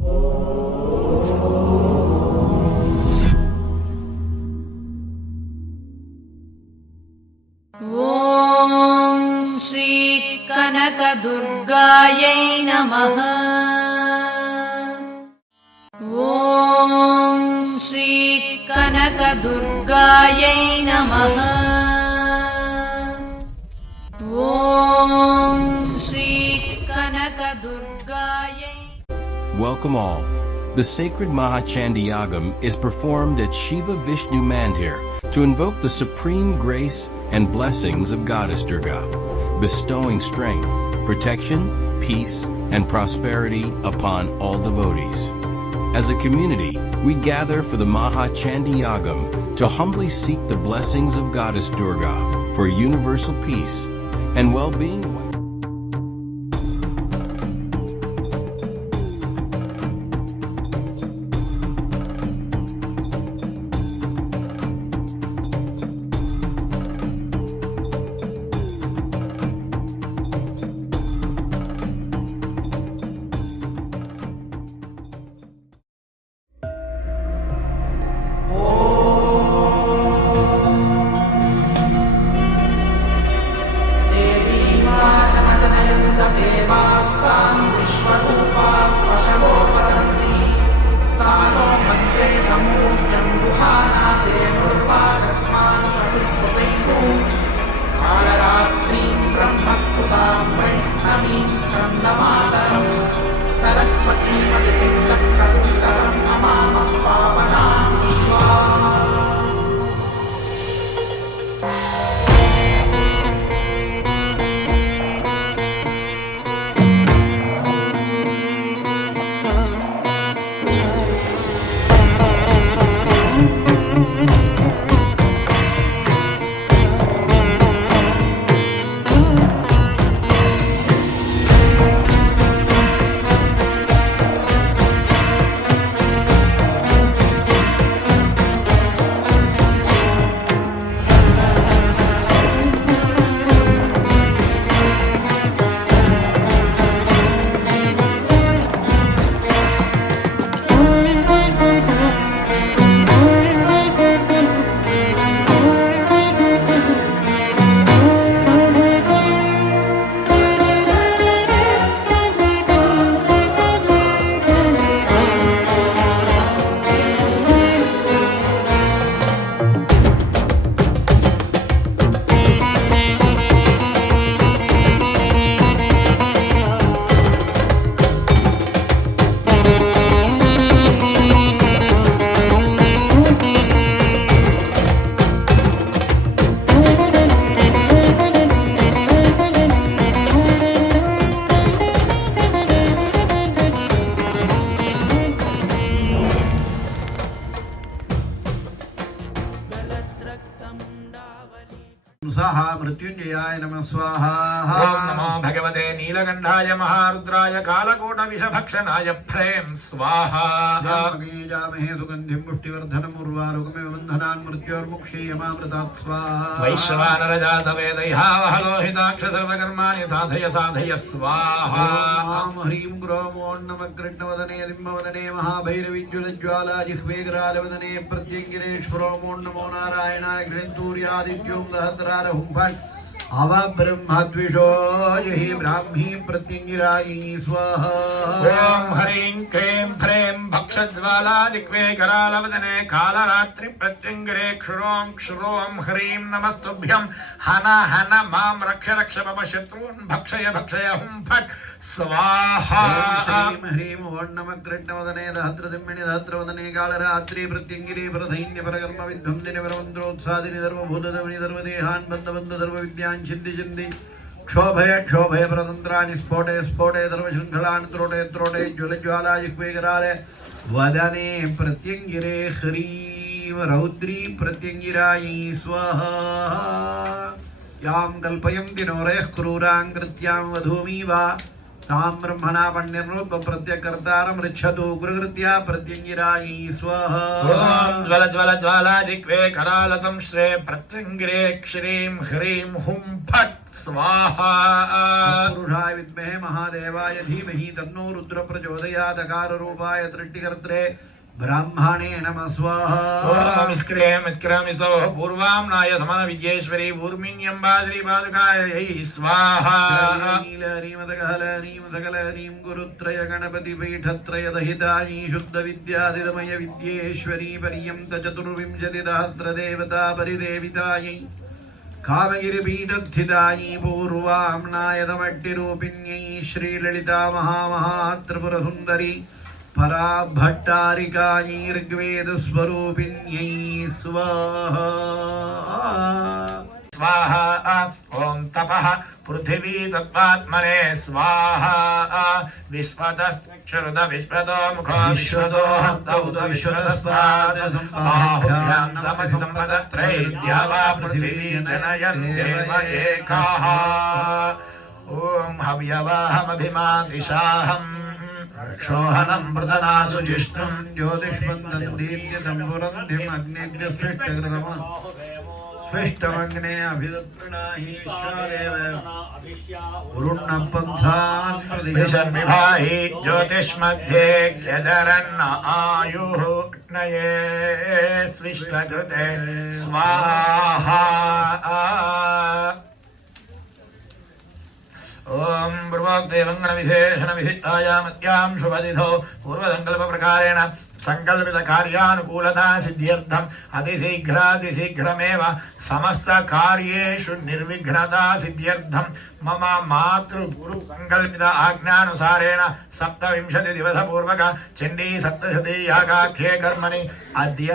ಓಂ ಶ್ರೀ ಕನಕದುರ್ಗಾಯೈ ನಮಃ. ಓಂ ಶ್ರೀ ಕನಕದುರ್ಗಾಯೈ ನಮಃ. ಓಂ Shri ಕನಕದುರ್ಗಾಯೈ. Welcome all. The sacred Mahachandiyagam is performed at Shiva Vishnu Mandir to invoke the supreme grace and blessings of Goddess Durga, bestowing strength, protection, peace, and prosperity upon all devotees. As a community, we gather for the Mahachandiyagam to humbly seek the blessings of Goddess Durga for universal peace and well-being. मृत्युंजयाय नमः स्वाहा. ओम नमो भगवते नीलकंठाय महारुद्राय कालकोट विषभक्षणाय प्रेम स्वाहा. जामहे सुगंधिं पुष्टिवर्धनम् उर्वारुकमेव बन्धनान् मृत्योर्मुक्षीयमामृतात् स्वाहा. वैश्वानरजात वेदैहावहलोहिताक्ष सर्वकर्माणि साधय साधय स्वाहा. ओम ह्रीं ग्रों ओं नमः कृष्णवदने दिम्बवदने महाभैरविज्वलज्वाला जिह्वेग्रालवदने प्रत्यङ्गिरेश्वरो ओं नमो नारायणाय घृतूर्यादित्यों दहत्रारहुं फट् अव ब्रह्मद्विषो जहि ब्राह्मी प्रत्यङ्गिरायी स्वाहा. ओम ह्रीं क्लीं फ्रीं भक्षज्वाला दिग्वेगरालवदने कालरात्रि प्रत्यङ्गिरे क्षुरों क्षुरों ह्रीं नमस्तुभ्यं हन हन मां रक्ष रक्ष मम शत्रून् भक्षय भक्षय हुं फट् स्वाहा. श्रीं ह्रीं ओं नमः कृष्णवदने दहद्रदिम्मिणि दहद्रवदने कालरात्रि प्रत्यङ्गिरे परधैन्य परकर्म विध्वंदिनि परमन्त्रोत्सादिनि धर्मभूतधमनि धर्मदेहान् बन्धबन्ध धर्मविद्यान् चिन्ति चिन्ति क्षोभय क्षोभय प्रतन्त्राणि स्फोटे स्फोटे धर्मशृङ्खलान् त्रोटे त्रोटे ज्वलज्वाला जिह्वेगराले वदने प्रत्यङ्गिरे ह्रीं रौद्री प्रत्यङ्गिरायै स्वाहा. यां कल्पयन्ति नोरयः क्रूरां कृत्यां वधूमिव तां ब्रह्मणा पण्यर्नोत्प्रत्यकर्तारमृच्छतु गुरुकृत्या प्रत्यङ्गिरायै स्वाहा. ओम ज्वल ज्वल ज्वाला दिग्वे करालतं श्रे प्रत्यङ्गिरे श्रीं ह्रीं हुं फट् स्वाहा पुरुषाय विद्महे महादेवाय धीमहि तन्नो रुद्र प्रचोदयात् अकार रूपाय सृष्टिकर्त्रे ब्राह्मणे नमः स्वाहा मिस्क्रेमितो पूर्वाम्नाय समन विद्येश्वरी ऊर्मिण्यम्बाद्री पादुकायै स्वाहा नीलहरीमदकहलहरीं सकलहरीं गुरुत्रय गणपति पीठत्रय दहितायी शुद्ध विद्यादिदमय विद्येश्वरी पर्यन्त चतुर्विंशतिसहस्र देवता परिदेवितायै कामगिरिपीठस्थितायै पूर्वाम्नायतमट्टिरूपिण्यै श्रीललिता महात्रिपुरसुन्दरी पराभट्टारिकायै ऋग्वेदस्वरूपिण्यै स्वाहा स्वाहा ओम तपः पृथिवी तत्त्वात्मने स्वाहा विश्वतश्चक्षुरुत विश्वतो मुखो विश्वतो हस्तौत विश्वतस्पादबाहुभ्यां समसि सम्पदत्रैर्द्या वा पृथिवी जनयन् देव एकाः ओम हव्यवाहमभिमादिशाहम् क्षोहनं प्रदनासु जिष्णुं ज्योतिष्मन्दं दीप्यतम्बुरन्धिम् अग्निग्रस्पृष्टकृतम् स्पृष्टमग्ने अभिदत्प्रणहि विश्वादेव वरुणपन्थान् प्रतिशर्विभाहि ज्योतिष्मध्ये यजरन्न आयुः अग्नये स्विष्टकृते स्वाहा ओम पूर्वोक्तैवङ्गण विशेषण विशिष्टायामत्यां शुभतिथौ पूर्वसङ्कल्पप्रकारेण संकल्पितकार्यानुकूलता सिद्ध्यर्थम् अतिशीघ्रातिशीघ्रमेव समस्तकार्येषु निर्विघ्नता सिद्ध्यर्थम् मम मातृगुरु संकल्पित आज्ञानुसारेण 27 दिवसपूर्वक चण्डी सप्तशती यागाख्ये कर्मणि अद्य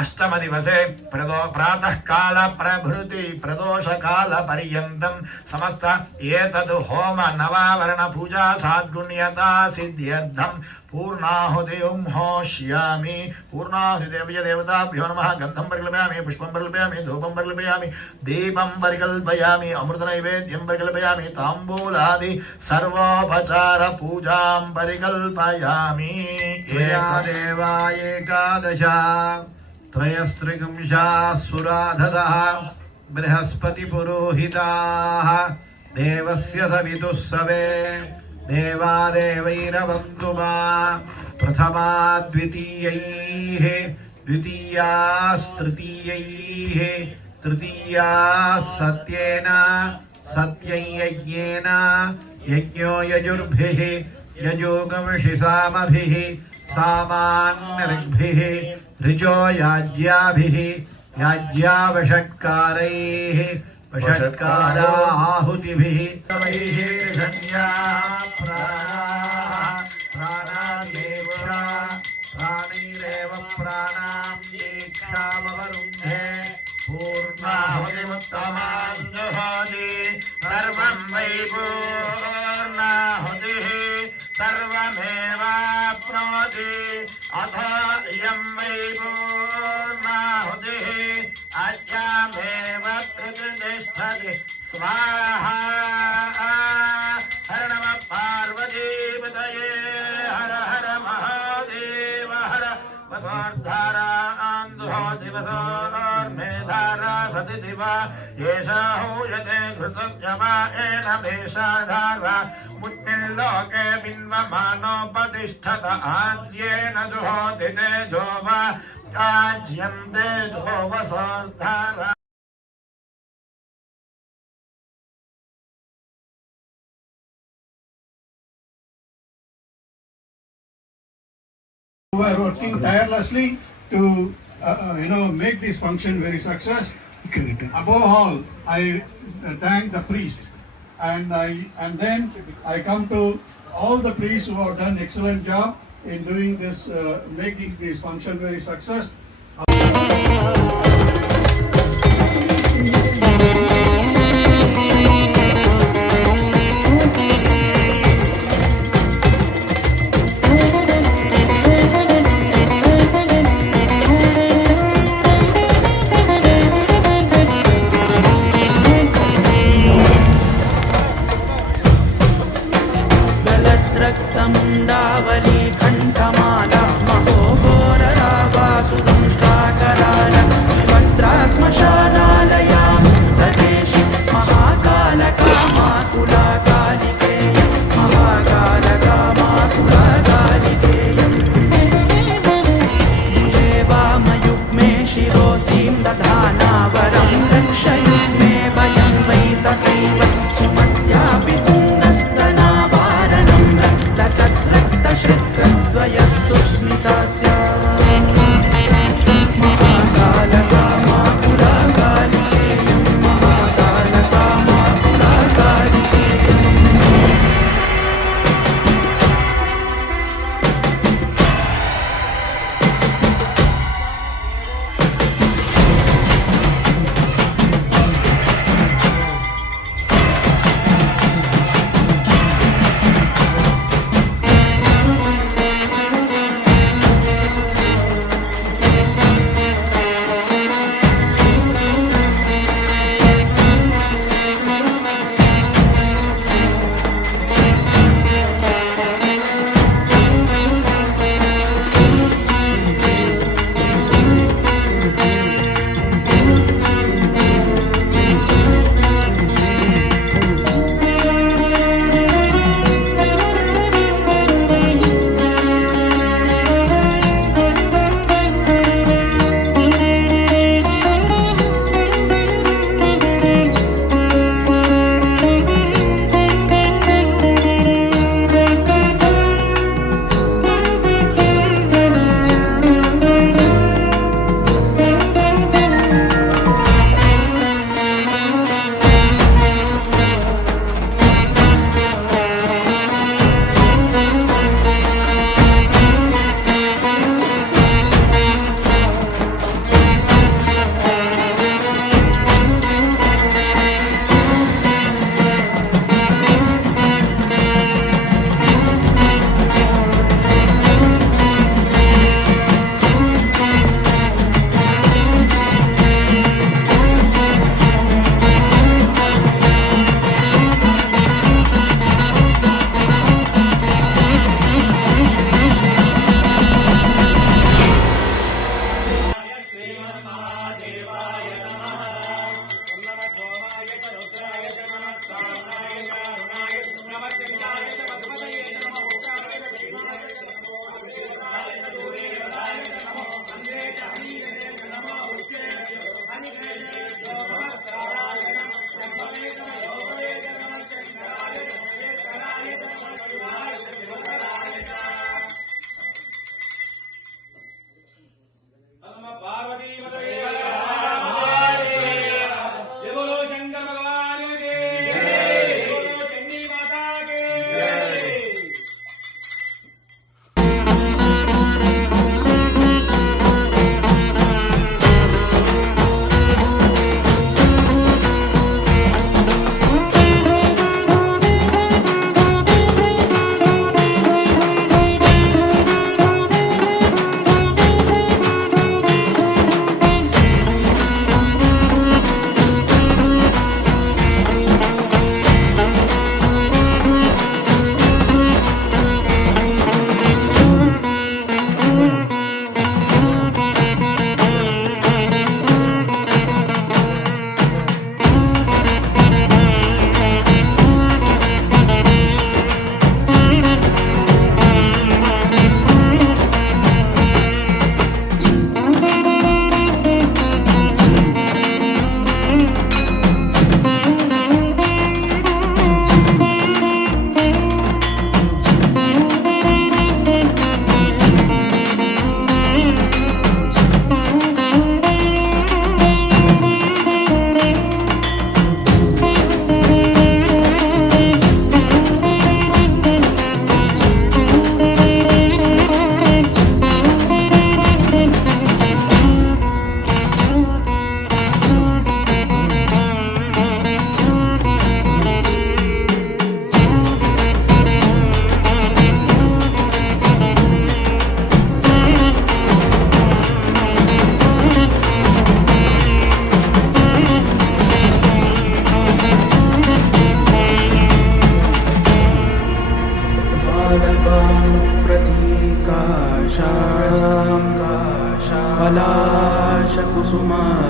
अष्टम दिवसे प्रातः काल प्रभृति प्रदोष काल पर्यन्तं समस्त एतद् होम नवावरण पूजा साद्गुण्यता सिद्ध्यर्थं पूर्णाहुतिं होष्यामि पूर्णाहुतिदेव्य देवताभ्यो नमः गन्धं परिकल्पयामि पुष्पं परिकल्पयामि धूपं परिकल्पयामि दीपं परिकल्पयामि अमृतनैवेद्यं परिकल्पयामि ताम्बूलादि सर्वोपचार पूजां परिकल्पयामि या देवा एकादश त्रयस्त्रिगुंशा सुराधतः बृहस्पतिपुरोहिताः देवस्य सवितुस्सवे देवादेवैरवन्तु मा प्रथमा द्वितीयैः द्वितीयास्तृतीयैः तृतीयाः सत्येन सत्यं यज्ञेन यज्ञो यजुर्भिः यजोगमशिसामभिः सामान्यऋग्भिः ऋजो याज्याभिः याज्यावषट्कारैः वषट्काराहुतिभिः प्राणैरेव प्राणां दीक्षामवरुन्धे पूर्णाहुतिमुत्तमां जुहोति सर्वं वै पूर्णाहुतिः सर्वमेवाप्नोति अथ इयं वै पूर्णाहुतिः अद्यामेव प्रतिष्ठति स्वाहा हर नमः पार्वतीपतये हर हर महादेव हर वसोर्धारान्दुहो दिवसोर्मेधारा सति दिवा एषा हूयते घृतोद्यमा एन भेषाधारा मुक्तिर्लोके बिन्वमानोपतिष्ठत आद्येन जुहोति तेजो वा आज्यं तेजो वसोर्धारा who are working tirelessly to make this function very successful. Above all, I thank the priest, and then I come to all the priests who have done excellent job in doing this, making this function very successful. रक्तमुण्डावली कण्ठमाला महोघोररावासुदंष्ट्राकराळ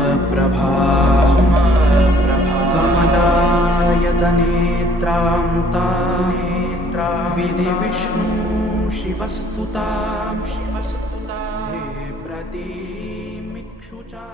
पलाशकुसुमप्रभां कमलायतनेत्रां तां विधिविष्णु शिवस्तुतां हे प्रतीमिक्षुचा